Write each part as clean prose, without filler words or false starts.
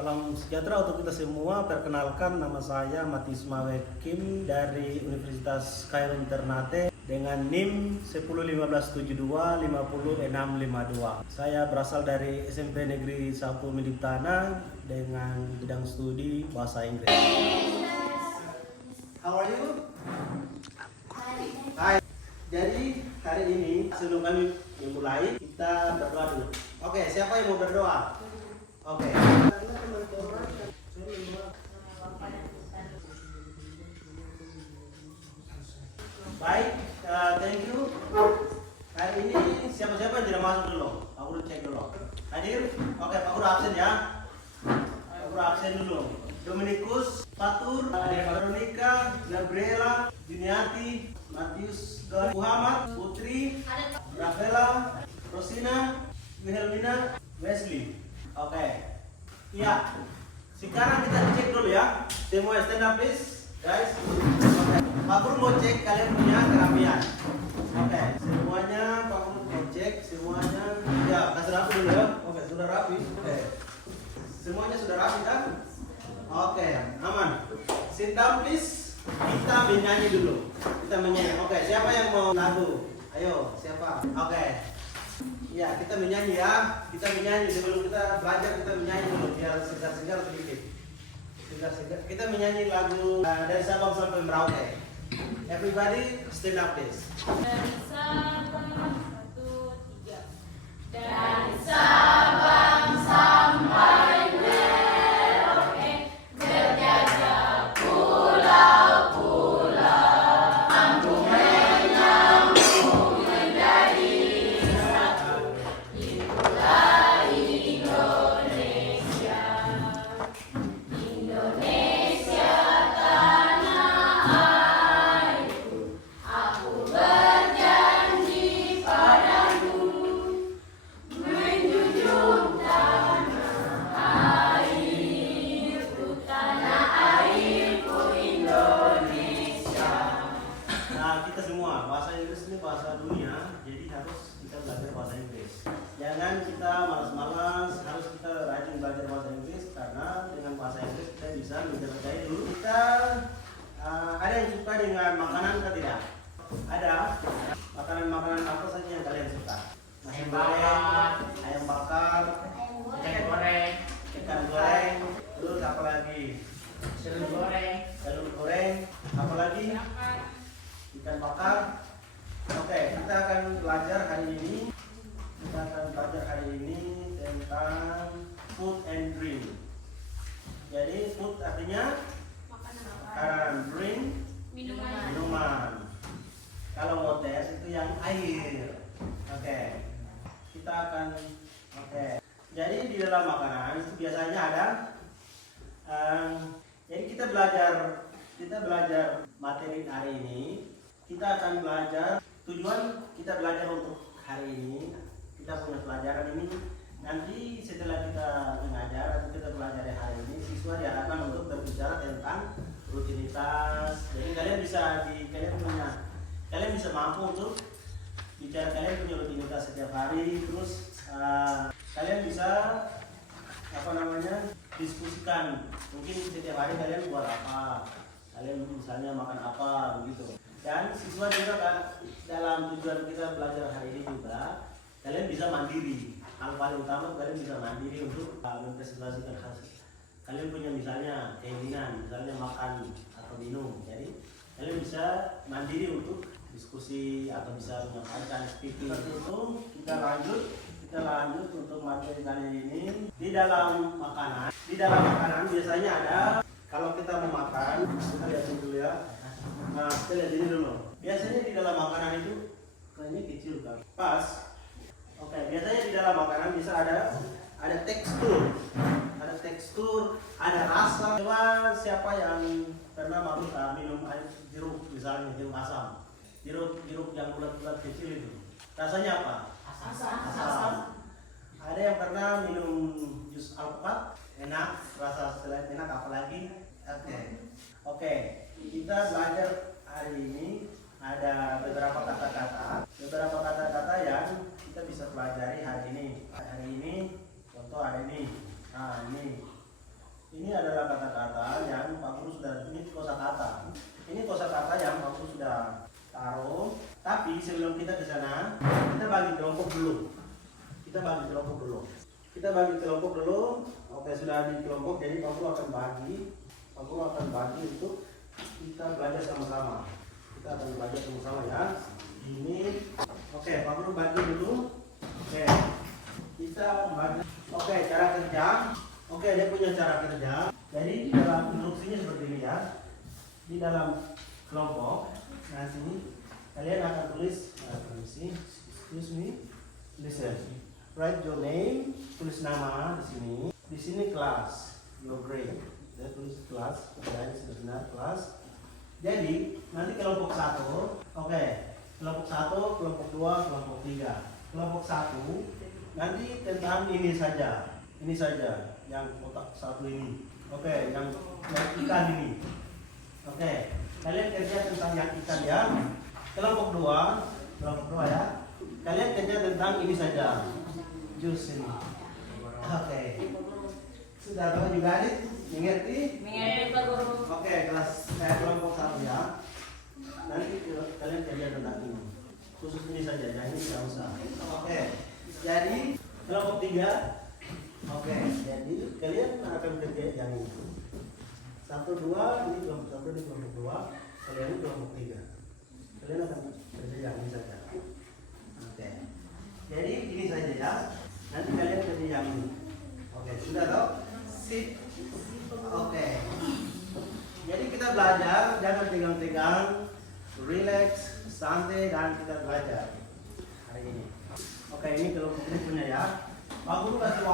Salam sejahtera untuk kita semua. Perkenalkan, nama saya Matius Mawe Kim dari Universitas Khairul Ternate dengan NIM 101572 50652. Saya berasal dari SMP Negeri 1 Milik Tanah dengan bidang studi bahasa Inggris. How are you? Hai. Jadi hari ini sebelum kami memulai, kita berdoa dulu. Oke, siapa yang mau berdoa? Oke. Baik, thank you. Hari ini siapa-siapa yang tidak masuk dulu? Pak Guru cek dulu. Hadir? Oke, Pak Guru absen ya. Pak Guru absen dulu. Dominikus, Fatur, Veronica, Gabriela, Juniati, Matius, Muhammad, Putri, Rafaela, Rosina, Wilhelmina, Wesley. Oke. Iya. Sekarang kita cek dulu ya. Semua stand up please, guys. Oke. Pak Guru mau cek kalian punya kerapian. Oke. Semuanya Pak Guru mau cek semuanya. Ya, kasih rapi dulu ya. Oke, sudah rapi. Oke. Semuanya sudah rapi kan? Oke, aman. Sit down please. Kita menyanyi dulu. Kita menyanyi. Oke, siapa yang mau lagu? Ayo, siapa? Oke. Ya, kita menyanyi ya. Kita menyanyi sebelum kita belajar, kita menyanyi dulu biar segar-segar sedikit. Segar-segar. Kita menyanyi lagu dari Sabang sampai Merauke. Everybody stand up please. Dari Sabang 1, 3. Dari Sabang sampai Merauke, berjajah pulau-pulau, mampu menyambung menjadi satu. Itulah Indonesia, Indonesia tanah airku. Aku berjanji padamu, menjunjung tanah airku Indonesia. Nah, kita semua bahasa Inggris ini bahasa dunia, jadi harus kita belajar bahasa Inggris. Jangan kita malas-malas, harus kita rajin belajar bahasa Inggris karena dengan bahasa Inggris kita bisa menjelajahi dulu. Kita ada yang suka dengan makanan atau tidak? Ada. Makanan-makanan apa saja yang kalian suka? Nasi goreng, ayam bakar, Ikan goreng, ikan goreng, terus apa lagi? telur goreng, Apa lagi? Ikan bakar. Oke, kita akan belajar hari ini. Tentang food and drink. Jadi food artinya makanan, drink minuman. Kalau water itu yang air. Oke. Kita akan Jadi di dalam makanan itu biasanya ada jadi kita belajar materi hari ini. Kita akan belajar tujuan kita belajar untuk hari ini. Kita punya pelajaran ini. Nanti setelah kita mengajar atau kita belajar hari ini, siswa diharapkan untuk berbicara tentang rutinitas. Jadi kalian bisa mampu untuk bicara kalian punya rutinitas setiap hari. Terus kalian bisa diskusikan. Mungkin setiap hari kalian buat apa, kalian misalnya makan apa begitu. Dan siswa juga kan dalam tujuan kita belajar hari ini juga kalian bisa mandiri. Hal paling utama kalian bisa mandiri untuk mempresentasikan hasil. Kalian punya misalnya keinginan, misalnya makan atau minum. Jadi kalian bisa mandiri untuk diskusi atau bisa menyampaikan speaking. Seperti itu kita lanjut untuk materi kali ini. Di dalam makanan biasanya ada, kalau kita mau makan, kita lihat dulu ya. Nah, kita lihat ini dulu. Biasanya di dalam makanan itu kayaknya kecil kan. Pas. Oke, biasanya di dalam makanan bisa ada tekstur. Ada rasa. Coba siapa yang pernah minum air jeruk, misalnya jeruk asam. Jeruk yang bulat-bulat kecil itu. Rasanya apa? Asam. Ada yang pernah minum jus alpukat? Enak, rasa selain enak apalagi? Oke. Kita belajar hari ini ada beberapa kata-kata yang kita bisa pelajari hari ini. Contoh ada ini. Nah, ini kita ke sana, kita bagi kelompok dulu. Kita bagi kelompok dulu. Oke, sudah di kelompok, jadi Pak Guru akan bagi untuk kita belajar sama-sama. Kita akan belajar sama-sama ya. Ini, oke, Pak Guru bagi dulu. Oke, kita bagi. Oke, cara kerja. Oke, dia punya cara kerja. Jadi di dalam instruksinya seperti ini ya. Di dalam kelompok, nah sini kalian akan tulis, excuse me, listen. Write your name, tulis nama di sini. Di sini kelas, your grade. Saya tulis kelas, kemudian sebenarnya kelas. Jadi nanti kelompok 1, oke, kelompok 1, kelompok 2, kelompok 3. Kelompok 1 nanti tentang ini saja yang kotak 1 ini. Oke, yang ikan ini. Oke, kalian kerja tentang yang ikan ya. Kelompok 2 ya. Kalian kerja tentang ini saja. Jus ini. Oke. Sudah tahu juga nih? Mengerti? Mengerti Pak Guru. Oke, kelompok 1 ya. Nanti kalian kerja tentang ini. Khusus ini saja, jangan ini tidak usah. Oke. Jadi kelompok 3. Oke, jadi kalian akan kerja yang ini. 1, 2, ini kelompok 1, ini kelompok 2. Kalian ini kelompok 3. Kalian akan kerja yang ini saja. Oke. Jadi ini saja ya. Nanti kalian kerja yang ini. Oke, sudah tahu? Sip. Oke. Jadi kita belajar, jangan tegang-tegang, relax, santai, dan kita belajar hari ini. Oke, ini kelompok ini punya ya. Pak Guru kasih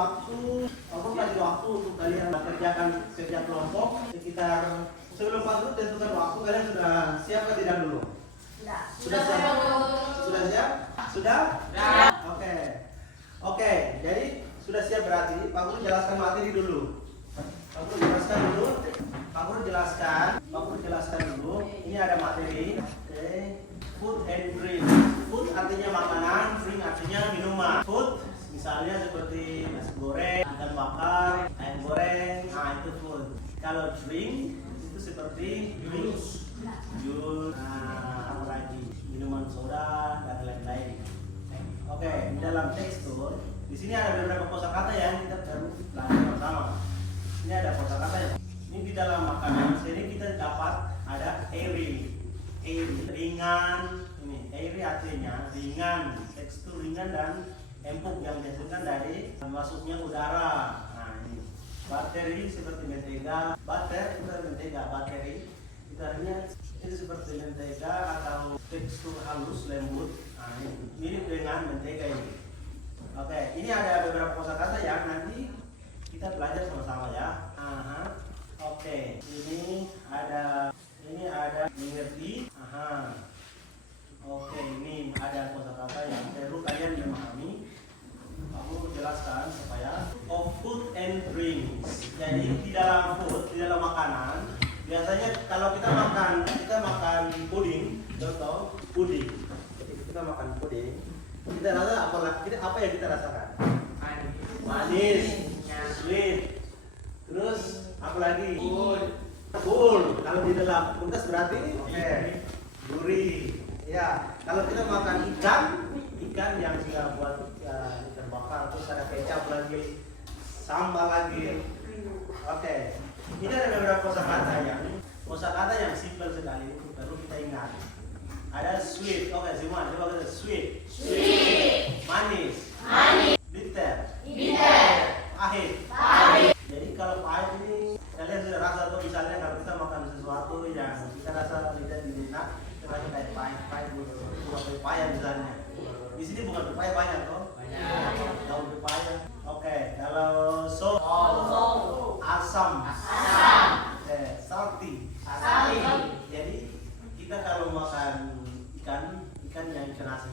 waktu untuk kalian kerjakan kerja kelompok sekitar, sebelum Pak Guru tentukan waktu, kalian sudah siap atau tidak dulu? Sudah siap? Sudah siap? Sudah? Oke, jadi sudah siap berarti Pak Guru jelaskan materi dulu. Pak Guru jelaskan dulu. Ini ada materi. Oke. Food and drink. Food artinya makanan, drink artinya minuman. Food misalnya seperti nasi goreng, ikan bakar, ayam goreng, nah itu food. Kalau drink itu seperti jus, apa lagi, minuman soda dan lain-lain. Oke, di dalam tekstur, di sini ada beberapa kosakata yang kita perlu belajar bersama. Ini ada kosakata ya. Ini di dalam makanan, sini kita dapat ada airy, ringan. Ini airy artinya ringan, tekstur ringan dan empuk yang dihasilkan dari masuknya udara. Nah ini bakteri seperti mentega, bakteri itu artinya itu seperti mentega atau tekstur halus lembut. Nah ini mirip dengan mentega ini. Oke, ini ada beberapa kosakata yang nanti kita belajar sama-sama ya. Oke, ini ada mengerti. Oke, ini ada kosakata yang perlu kalian memahami. Aku jelaskan supaya food and drinks. Jadi di dalam food, di dalam makanan, biasanya kalau kita makan puding, contoh puding. Jadi kita makan puding, kita rasa apa yang kita rasakan? Manis, sweet. Terus apa lagi? Full. Kalau di dalam kulkas berarti gurih. Ya, kalau kita makan ikan yang sudah buat ikan bakar, terus ada kecap lagi, sambal lagi. Oke. Ini ada beberapa kosakata yang simpel sekali, perlu kita ingat. Ada sweet. Oke, semua coba kita sweet. Manis. Bitter. Pahit. Jadi kalau pahit ini kalian sudah rasa tuh, misalnya kalau kita makan sesuatu yang kita rasa lidah enak, kita rasa kayak pahit bukan pepaya misalnya. Di sini bukan pepaya banyak toh? Daun pepaya. Oke, kalau asam. Salty. Jadi kita kalau makan ikan yang ikan asin,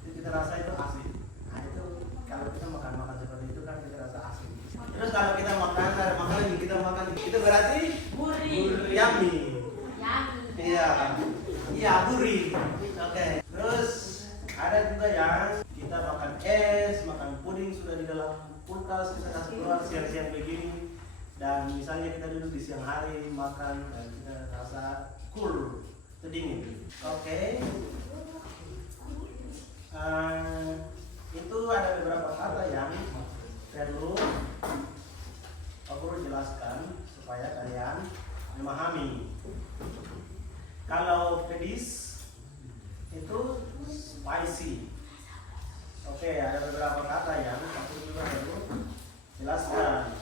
itu kita rasa itu asin. Nah itu kalau kita makan seperti itu kan kita rasa asin. Terus kalau kita makan ada makanan yang kita makan itu berarti yummy. Iya, gurih. Oke. Terus ada juga yang kita makan es, makan puding sudah di dalam kulkas, kita kasih keluar siang-siang begini. Dan misalnya kita duduk di siang hari makan dan kita rasa cool, dingin. Oke. Itu ada beberapa kata yang perlu aku jelaskan supaya kalian memahami. Kalau pedis itu spicy. Oke, ada beberapa kata yang aku juga perlu jelaskan.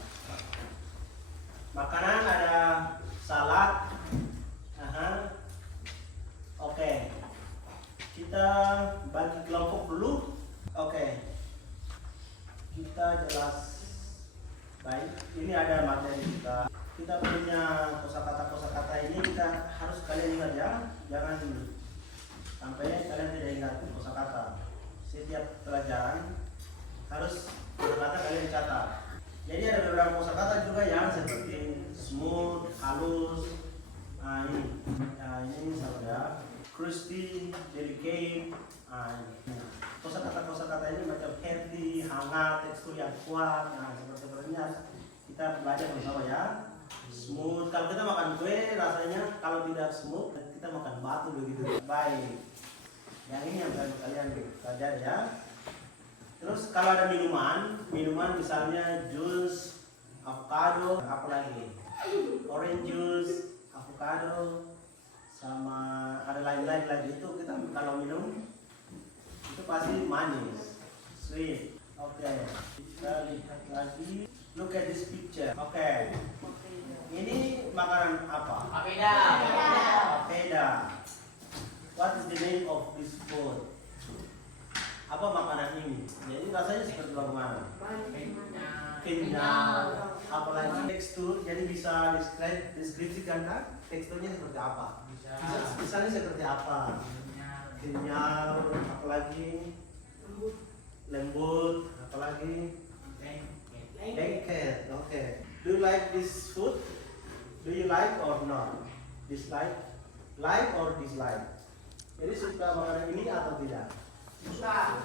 Makanan ada salad. Oke. Kita bagi kelompok dulu. Oke. Kita jelas. Baik, ini ada materi kita. Kita punya kosakata ini kita harus kalian ingat ya. Jangan sampai kalian tidak ingat kosakata. Setiap pelajaran harus kosakata kalian catat. Jadi ada beberapa kosakata juga yang seperti smooth, halus. Ini misalnya crispy, delicate. Kosakata ini macam healthy, hangat, tekstur yang kuat. Seperti kita belajar bersama ya. Smooth. Kalau kita makan kue rasanya kalau tidak smooth kita makan batu begitu. Baik. Yang ini yang kalian pelajari ya. Terus kalau ada minuman misalnya jus, avocado, apa lagi? Orange juice, avocado, sama ada lain-lain lagi itu kita kalau minum itu pasti manis, sweet. Oke, kita lihat lagi. Look at this picture. Oke. Ini makanan apa? Papeda. What is the name of this food? Apa makanan ini? Jadi rasanya seperti bagaimana? Kenyal. Apalagi tekstur, jadi bisa deskripsikan kan? Teksturnya seperti apa? Misalnya seperti apa? Kenyal, apalagi lembut, apalagi lengket. Okay. Do you like this food? Do you like or not? Dislike? Like or dislike? Jadi suka makanan ini atau tidak? Suka.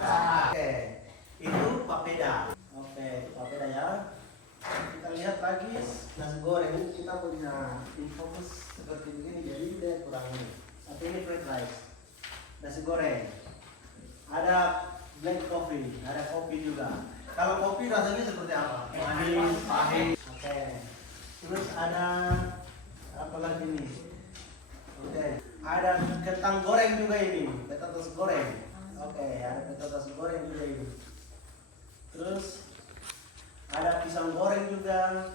Oke, itu papeda. Oke, itu papeda ya. Kita lihat lagi nasi goreng ini kita punya infocus seperti begini jadi dia kurang ini. Tapi ini fried rice, nasi goreng. Ada black coffee, ada kopi juga. Kalau kopi rasanya seperti apa? Manis, pahit. Oke. Terus ada apa lagi nih? Oke. Ada kentang goreng juga ini, petatas goreng. Oke, ada petatas goreng juga ini. Terus ada pisang goreng juga.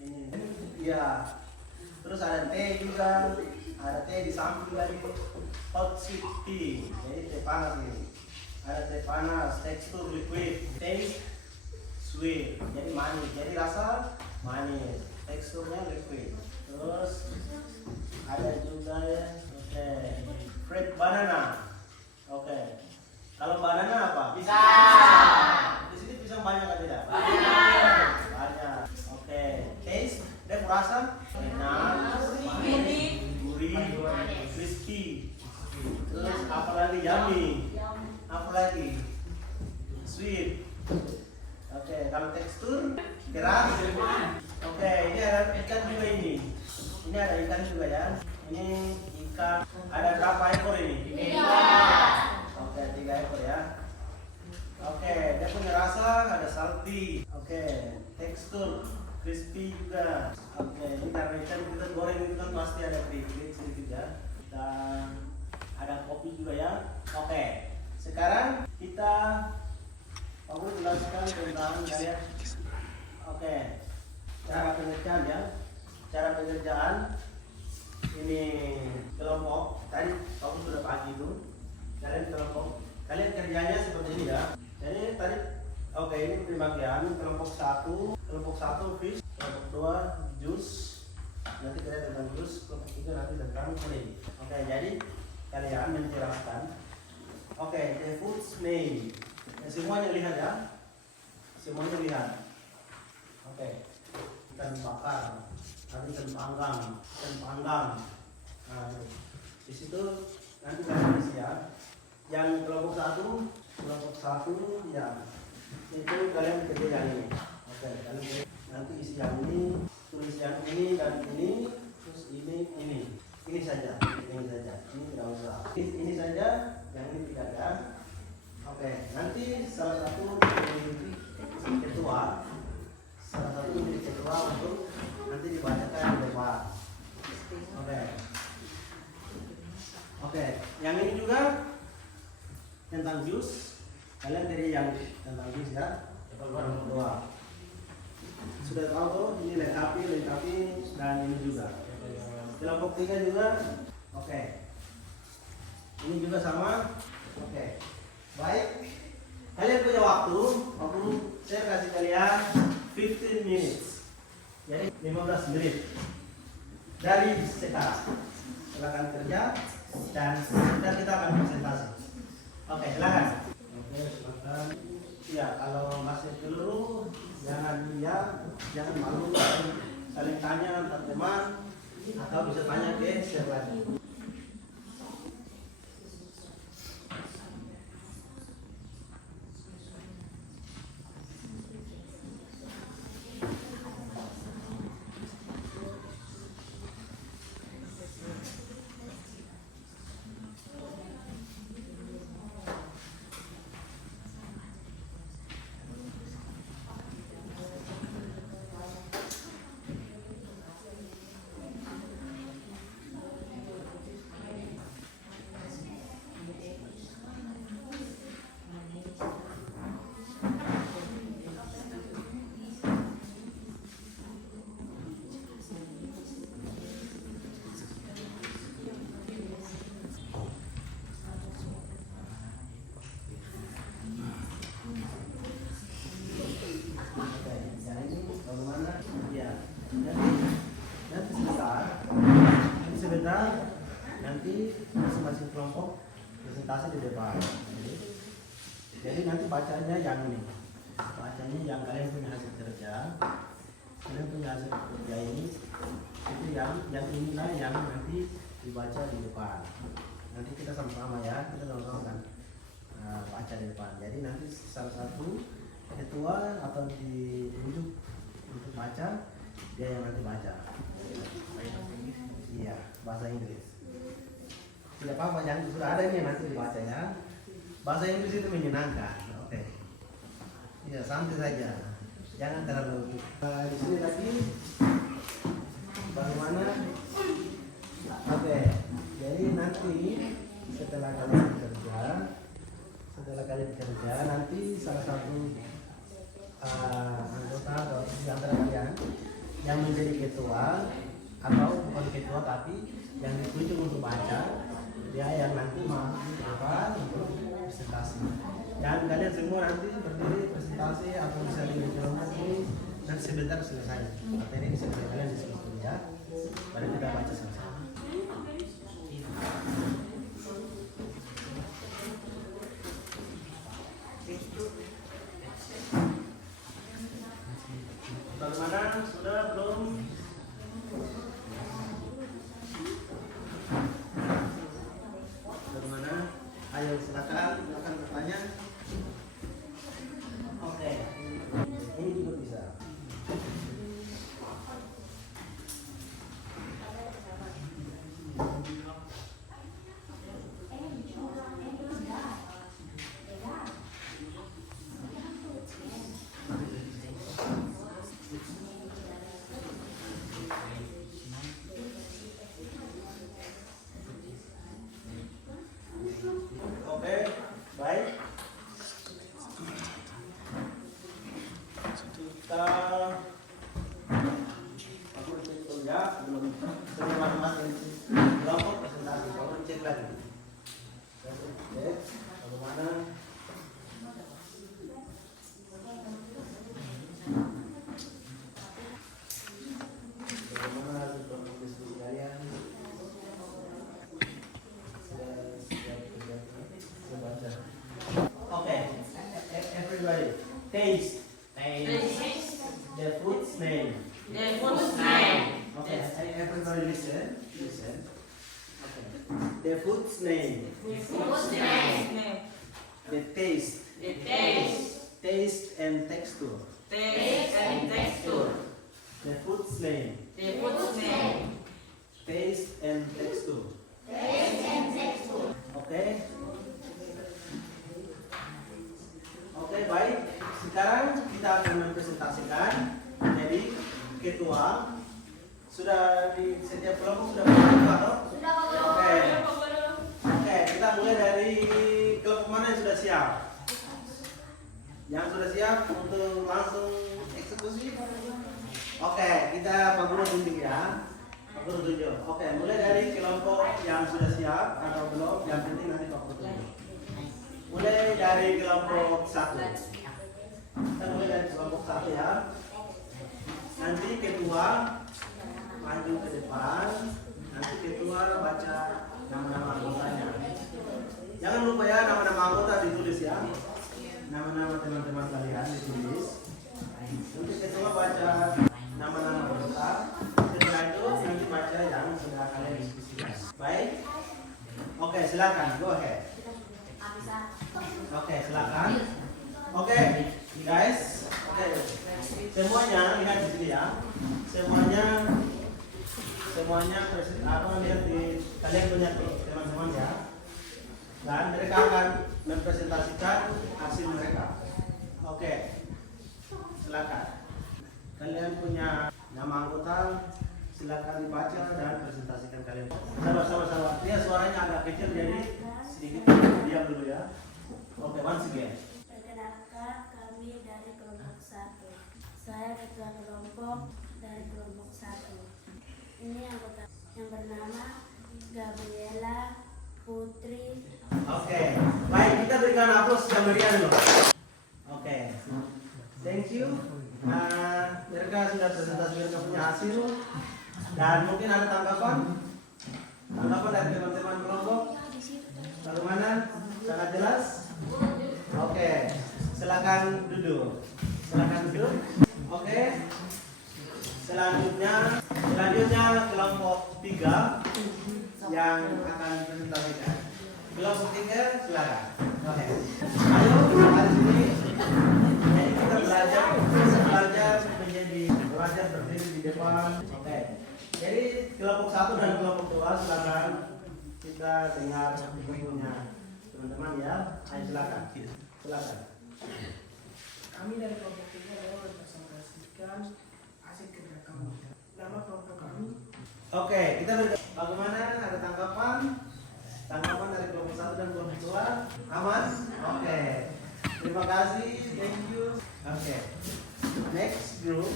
Ini. Iya. Terus ada teh juga. Ada teh di samping lagi. Hot sweet tea. Jadi teh panas ini. Ada teh panas, tekstur liquid, taste sweet. Jadi manis. Jadi rasa manis. Teksturnya liquid. Terus ada juga ya. Oke. Fruit banana. Oke. Kalau banana apa? Pisang. Di sini pisang banyak atau tidak? Banyak. Banyak. Oke. Taste, dia rasa enak, manis, gurih, crispy. Terus apa lagi? Yummy. Apa lagi? Sweet. Oke. Kalau tekstur keras. Oke. Ini ada ikan juga ini. Ini ada ikan juga ya. Ini ikan. Ada berapa ekor ini? 3. Oke, 3 ekor ya. Oke, dia punya rasa ada salty. Oke, tekstur crispy juga. Oke, ini karena ikan kita goreng itu kan pasti ada keripik sedikit ya. Dan ada kopi juga ya. Oke, sekarang kita aku jelaskan tentang kalian. Oke, cara pengerjaan ya. Cara pengerjaan ini kelompok. Tadi kamu sudah pagi itu. Kalian kelompok, kalian kerjanya seperti ini ya. Jadi tadi, oke ini pembagian kelompok 1 fish, kelompok 2 jus, nanti kalian tentang jus, kelompok 3 nanti tentang kuning. Oke, jadi kalian menjelaskan. Oke, the food's name. Semuanya lihat ya, semuanya lihat. Oke, ikan bakar, tadi ikan panggang. Nah, di situ nanti kalian isi ya. Yang kelompok 1 ya itu kalian kerja yang ini. Oke, kalian nanti isi yang ini, tulis yang ini dan ini, terus ini saja, ini tidak usah. Ini saja, yang ini tidak ada. Oke, nanti salah satu ketua untuk nanti dibacakan di depan. Oke, yang ini juga tentang jus. Kalian dari yang tentang jus ya. Yang kedua. Sudah tahu tuh ini lengkapi dan ini juga. Kelompok 3 juga. Oke. Ini juga sama. Oke. Baik. Kalian punya waktu saya kasih kalian 15 minutes. Jadi 15 menit. Dari sekarang. Silakan kerja dan kita akan presentasi. Oke, silakan. Oke, silakan. Ya, kalau masih keliru jangan malu, saling tanya antar teman atau bisa tanya ke chef lagi. Nanti masing-masing kelompok presentasi di depan. Jadi nanti bacanya yang ini, yang kalian punya hasil kerja, ini itu yang inilah yang nanti dibaca di depan. Nanti kita sama-sama ya, kita sama-sama kan baca di depan. Jadi nanti salah satu ketua atau ditunjuk untuk baca, dia yang nanti baca. Iya, bahasa Inggris. Tidak apa-apa, yang sudah ada ini nanti dibaca ya. Bahasa Inggris itu menyenangkan. Oke. Ya, santai saja. Jangan terlalu. Di sini lagi bagaimana? Oke. Jadi nanti setelah kalian bekerja, nanti salah satu anggota atau di antara kalian yang menjadi ketua atau bukan ketua tapi yang ditunjuk untuk baca, dia yang nanti mau untuk presentasi. Dan kalian semua nanti berdiri presentasi atau bisa di kelompok ini dan sebentar selesai. Materi ini selesai, kalian diskusi dulu ya. Baru kita baca sama-sama. Bagaimana? Sudah belum? Bagaimana? Ayo silakan bertanya. Oke. Ini juga bisa. Oke, baik. Kita aku cek dulu ya, belum semua masing-masing kelompok presentasi. Aku cek lagi. Cek bagaimana? Bagaimana hasil diskusi kalian? Okay, everybody, taste the food's name. Okay, everybody listen. Okay, the food's name. The taste and texture. The food's name. Taste and texture. Okay. ketua. Sudah di setiap kelompok sudah punya ketua atau? Sudah, Pak Guru. Oke. Oke, kita mulai dari kelompok mana yang sudah siap? Yang sudah siap untuk langsung eksekusi? Oke, kita Pak Guru tunjuk ya. Pak Guru tunjuk. Oke, mulai dari kelompok yang sudah siap atau belum, yang penting nanti Pak Guru tunjuk. Mulai dari kelompok 1. Kita mulai dari kelompok 1 ya. Nanti ketua maju ke depan, nanti ketua baca nama-nama anggotanya. Jangan lupa ya, nama-nama anggota ditulis ya. Nama-nama teman-teman kalian ditulis. Nanti ketua baca nama-nama anggota. Setelah itu nanti baca yang sudah kalian diskusikan. Baik? Oke, silakan. Go ahead. Oke, silakan. Oke, guys. Oke. Semuanya lihat di sini ya. Semuanya lihat di kalian punya teman-teman ya. Dan mereka akan mempresentasikan hasil mereka. Oke. Silakan. Kalian punya nama anggota, silakan dibaca dan presentasikan kalian. Sabar. Dia suaranya agak kecil jadi sedikit diam dulu ya. Oke, once again. Perkenalkan, kami dari kelompok 1. Saya ketua kelompok dari kelompok 1. Ini anggota yang bernama Gabriela Putri. Oke, baik, kita berikan aplaus yang meriah dulu. Oke, thank you. Mereka sudah presentasi mereka punya hasil dan mungkin ada tanggapan dari teman-teman kelompok. Bagaimana? Sangat jelas? Oke, silakan duduk. Oke. Selanjutnya kelompok 3 yang akan presentasikan. Kelompok 3 silakan. Oke. Ayo hari ini jadi kita belajar berdiri di depan. Oke. Jadi kelompok 1 dan kelompok 2 silakan kita dengar punya teman-teman ya. Ayo silakan. Kami dari kelompok 3 adalah mempresentasikan hasil kerja kami. Nama kelompok kami. Oke, kita bagaimana? Ada tanggapan dari kelompok 1 dan kelompok 2? Aman? Oke. Terima kasih. Thank you. Oke. Next group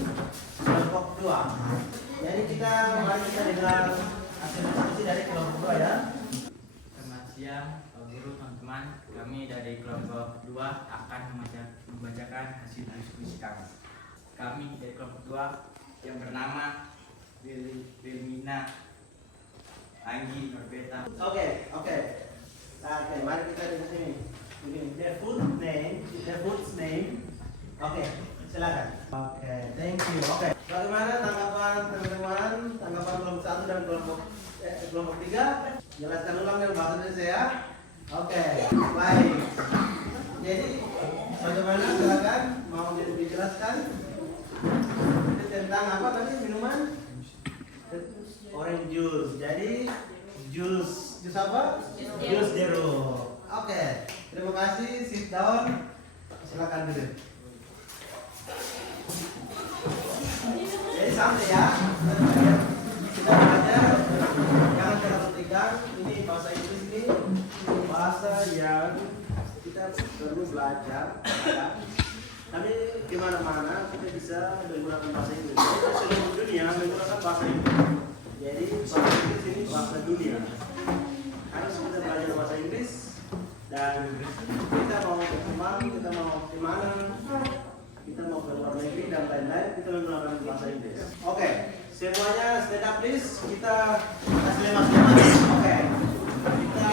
kelompok 2. Jadi mari kita dengar hasil diskusi dari kelompok 2 ya. Selamat siang, Pak Guru, teman-teman. Kami dari kelompok 2 akan membacakan hasil diskusi kami. Kami dari kelompok 2 yang bernama Wilmina Anggi Norbeta. Oke, mari kita di sini. Ini their food's name. Oke, silakan. Oke, thank you. Oke. Bagaimana tanggapan teman-teman? Tanggapan kelompok 1 dan kelompok 3? Jelaskan ulang dengan bahasa Indonesia ya. Oke, baik. Jadi bagaimana? Silakan. Mau dijelaskan? Itu tentang apa tadi minuman? Orange juice. Jadi jus apa? Jus jeruk. Oke. Terima kasih. Sit down. Silakan duduk. Jadi santai ya. Kita belajar. Jangan terlalu tegang. Ini bahasa Inggris ini bahasa yang kita perlu belajar. Tapi di mana-mana kita bisa menggunakan bahasa Inggris. Kita seluruh dunia menggunakan bahasa Inggris. Jadi bahasa Inggris ini bahasa dunia. Harus kita belajar bahasa Inggris dan kita mau berkembang, kita mau kemana, kita mau ke luar negeri dan lain-lain, kita menggunakan bahasa Inggris. Oke, semuanya stand up please. Kita kasih lemas-lemas. Oke, kita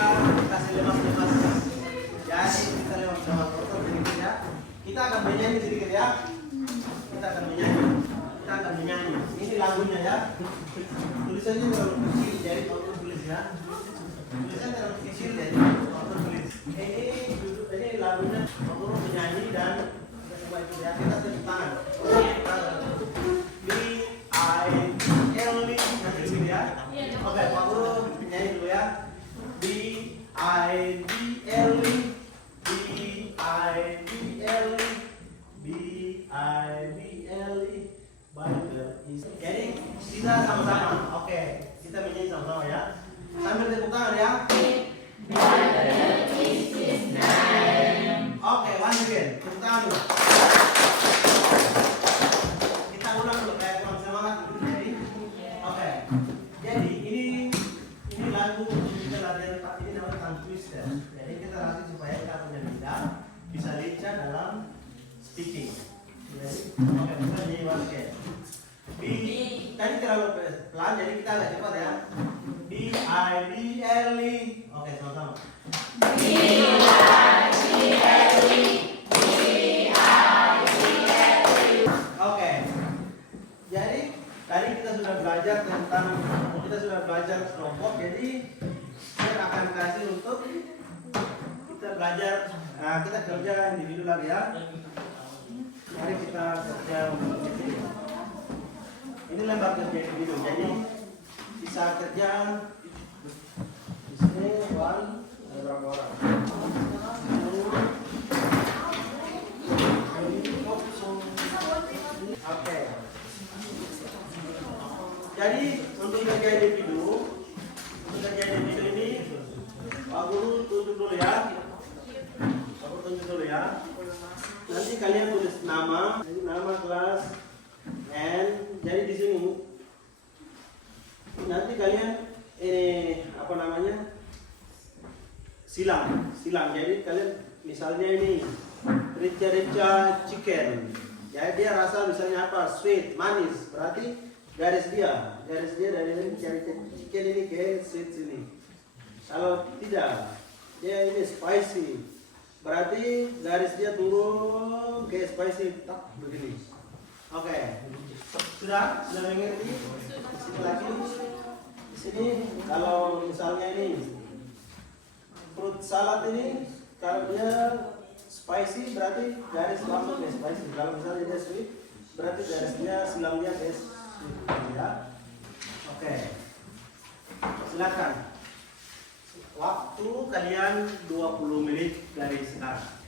kasih lemas-lemas. Jadi kita lemas-lemas otot sedikit ya. Kita akan menyanyi sedikit ya. Kita akan menyanyi. Ini lagunya ya. Tulisannya terlalu kecil jadi auto tulis ya. Tulisannya terlalu kecil jadi auto tulis. Ini lagunya auto menyanyi dan kita coba itu ya. Kita tepuk tangan. B-I-L-E nanti sini ya. Oke, Pak Guru menyanyi dulu ya. B-I-B-L-E B-I-B-L-E B-I-B-L-E Bible is Jadi kita sama-sama. Oke, kita menyanyi sama-sama ya. Sambil tepuk tangan ya. Oke, once again. Tepuk tangan dulu. Kita ulang dulu kayak kurang semangat. Jadi, oke. Jadi ini lagu kita latihan ini namanya tongue twister. Jadi kita latih supaya kita punya lidah bisa lincah dalam speaking. Jadi, oke, kita nyanyi once again. Tadi terlalu pelan, jadi kita agak cepat ya. B-I-B-L-E. Oke, sama-sama. Oke. Jadi tadi kita sudah belajar kelompok. Jadi saya akan kasih untuk kita belajar. Nah, kita kerja individu lagi ya. Mari kita kerja individu. Ini lembar kerja individu. Jadi bisa kerja di sini ada berapa orang? Oke. Jadi untuk kerja individu ini Pak Guru tunjuk dulu ya. Pak Guru tunjuk dulu ya. Nanti kalian tulis nama, jadi nama kelas N. Jadi di sini nanti kalian apa namanya silang. Jadi kalian misalnya ini rica chicken. Jadi dia rasa misalnya apa? Sweet, manis. Berarti garis dia dari rica chicken ini ke sweet sini. Kalau tidak, dia ini spicy. Berarti garis dia turun ke spicy tak begini. Oke. Sudah mengerti? Sini lagi. Di sini kalau misalnya ini fruit salad ini kalau dia spicy berarti garis langsung ke spicy. Kalau misalnya dia sweet berarti garis dia silang dia ke sweet ya. Oke. Silakan. Waktu kalian 20 menit dari sekarang.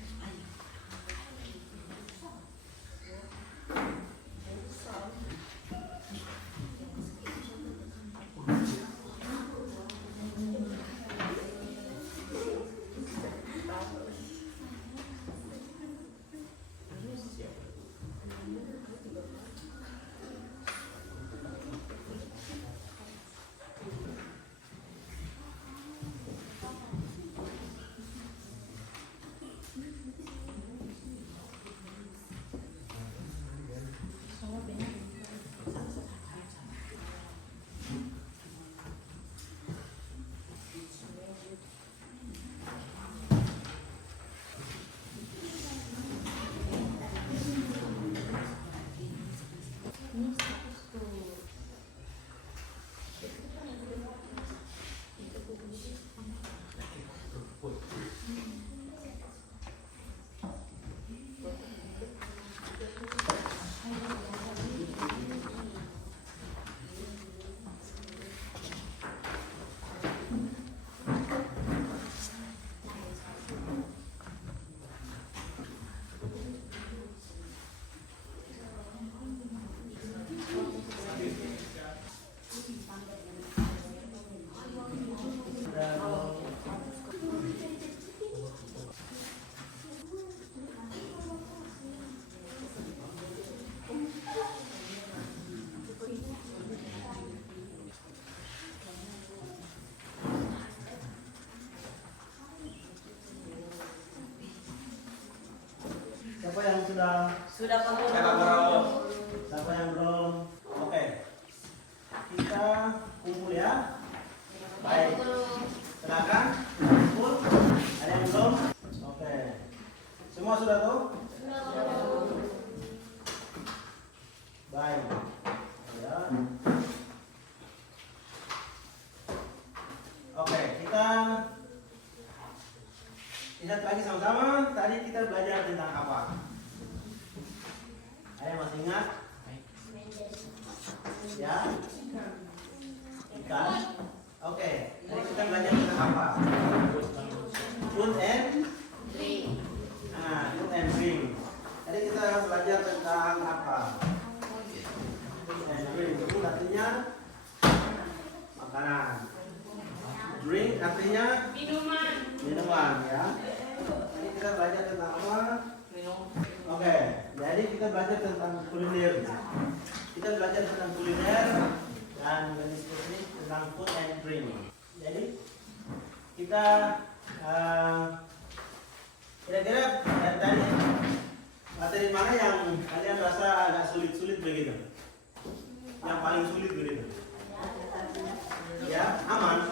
Siapa yang sudah Pak Guru. Siapa yang belum? Oke. Kita kumpul ya. Baik. Silakan. Kumpul. Ada yang belum? Oke. Semua sudah tahu? Baik. Ya. Oke, kita lihat lagi sama-sama. Tadi kita belajar tentang apa? Ada yang masih ingat? Ya? Ikan. Oke, tadi kita belajar tentang apa? Food and drink. Nah, food and drink. Tadi kita belajar tentang apa? Food and drink. Food artinya makanan. Drink artinya Minuman. minuman ya. Ini kita belajar tentang apa? Oke, jadi kita belajar tentang kuliner. Kita belajar tentang kuliner dan lebih spesifik tentang food and drink. Jadi kita kira-kira dari tadi materi mana yang kalian rasa agak sulit-sulit begitu? Yang paling sulit begitu? Ya, aman.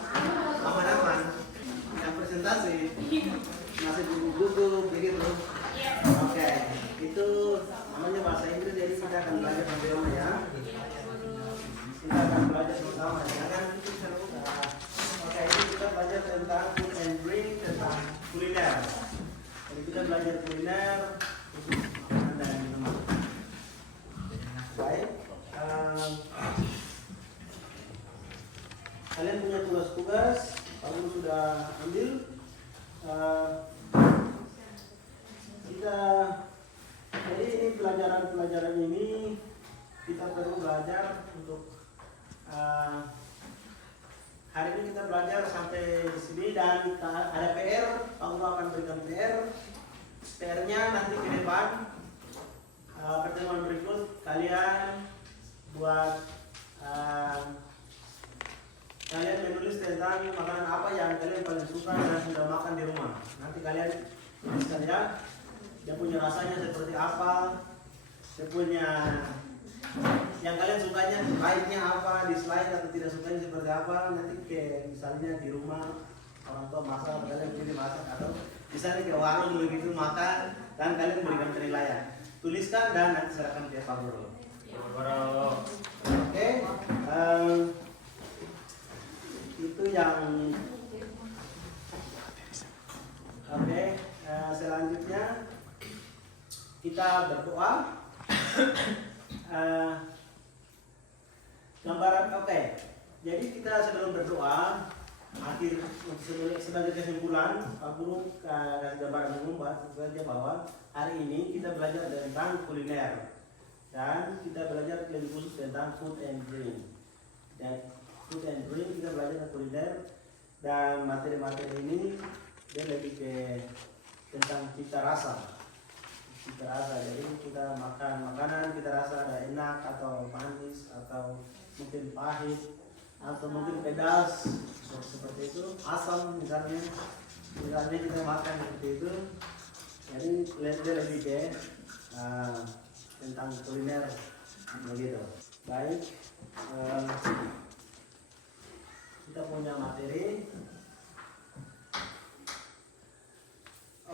Yang presentasi masih buku-buku begitu. Oke, itu namanya bahasa Inggris, jadi kita akan belajar bersama ya. Kita akan belajar bersama, jangan itu seru. Oke, ini kita belajar tentang food and drink, tentang kuliner. Jadi kita belajar kuliner untuk makanan dan minuman. Baik, kalian punya tugas-tugas, kamu sudah ambil. Jadi ini pelajaran ini kita perlu belajar untuk hari ini kita belajar sampai di sini dan ada PR. Aku akan berikan PR-nya nanti ke depan. Pertemuan berikut kalian buat kalian menulis tentang makanan apa yang kalian paling suka dan sudah makan di rumah. Nanti kalian tuliskan ya. Dia punya rasanya seperti apa, dia punya yang kalian sukanya, like-nya apa, dislike atau tidak sukanya seperti apa. Nanti ke misalnya di rumah orang tua masak, kalian pilih masak, atau misalnya ke warung begitu makan dan kalian berikan penilaian. Tuliskan dan nanti serahkan ke Pak Guru. Oke, itu yang selanjutnya kita berdoa. Gambaran oke. Jadi kita sebelum berdoa sebagai kesimpulan, Pak Guru kasih gambaran umum bahwa hari ini kita belajar tentang kuliner dan kita belajar lebih khusus tentang food and drink. Dan food and drink kita belajar tentang kuliner dan materi-materi ini dia lebih ke tentang cita rasa. Jadi kita makan makanan kita rasa ada enak atau manis atau mungkin pahit atau mungkin pedas seperti itu, asam misalnya kita makan seperti itu. Jadi dia lebih ke tentang kuliner begitu. Baik, kita punya materi.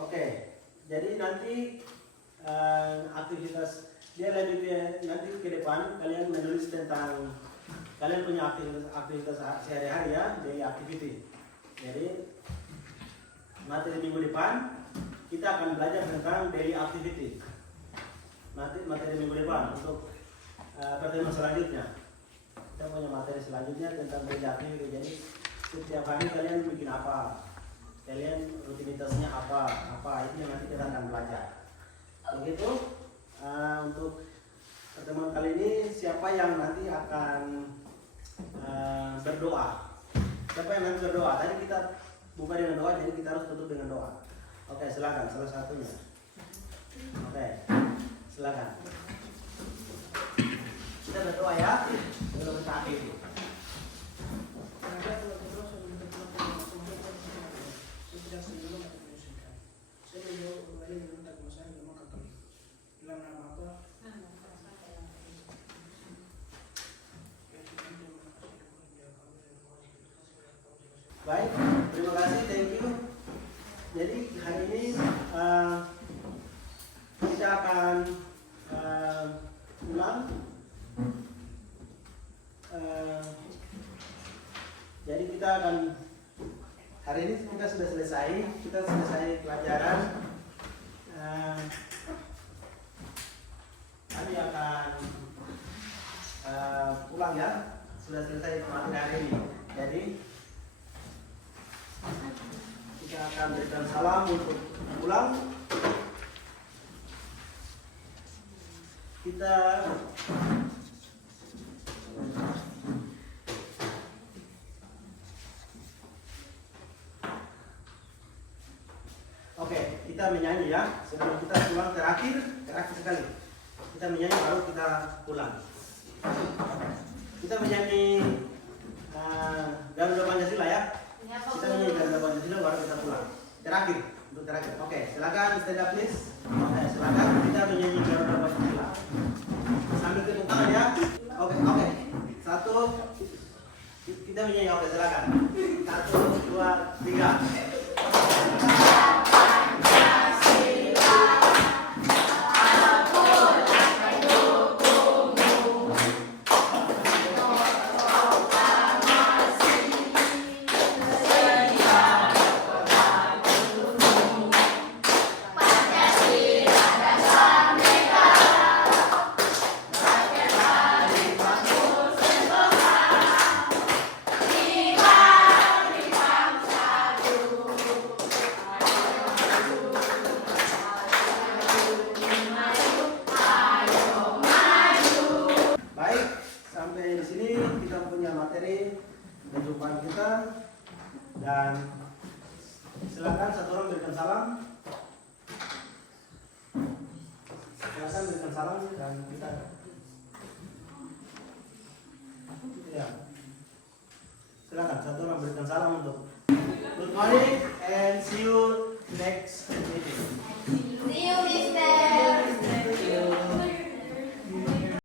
Oke, jadi nanti aktivitas dia lebih nanti ke depan kalian menulis tentang kalian punya aktivitas sehari-hari ya, daily activity. Jadi materi minggu depan kita akan belajar tentang daily activity. Materi minggu depan untuk pertemuan selanjutnya kita punya materi selanjutnya tentang daily activity. Jadi setiap hari kalian bikin apa, kalian rutinitasnya apa itu yang nanti kita akan belajar. Begitu untuk pertemuan kali ini, siapa yang nanti akan berdoa? Siapa yang nanti berdoa? Tadi kita buka dengan doa, jadi kita harus tutup dengan doa. Oke, silakan salah satunya. Oke, silakan. Kita berdoa ya, sebelum kita akhiri. Baik, terima kasih, thank you. Jadi hari ini kita akan ulang. Jadi kita akan hari ini kita sudah selesai pelajaran. Kami akan pulang ya, sudah selesai materi hari ini. Jadi kita akan berikan salam untuk pulang. Kita kita menyanyi ya. Sebelum kita pulang terakhir sekali. Kita menyanyi baru kita pulang. Kita menyanyi Garuda Pancasila ya. Kita menyanyi Garuda Pancasila baru kita pulang. Terakhir, untuk terakhir. Oke, silakan stand up please. Oke, silakan kita menyanyi Garuda Pancasila. Sambil tepuk tangan ya. Oke. Satu, kita menyanyi. Oke, silakan. 1, 2, 3. Baik, sampai di sini kita punya materi perjumpaan kita dan silakan satu orang berikan salam. Silakan berikan salam dan kita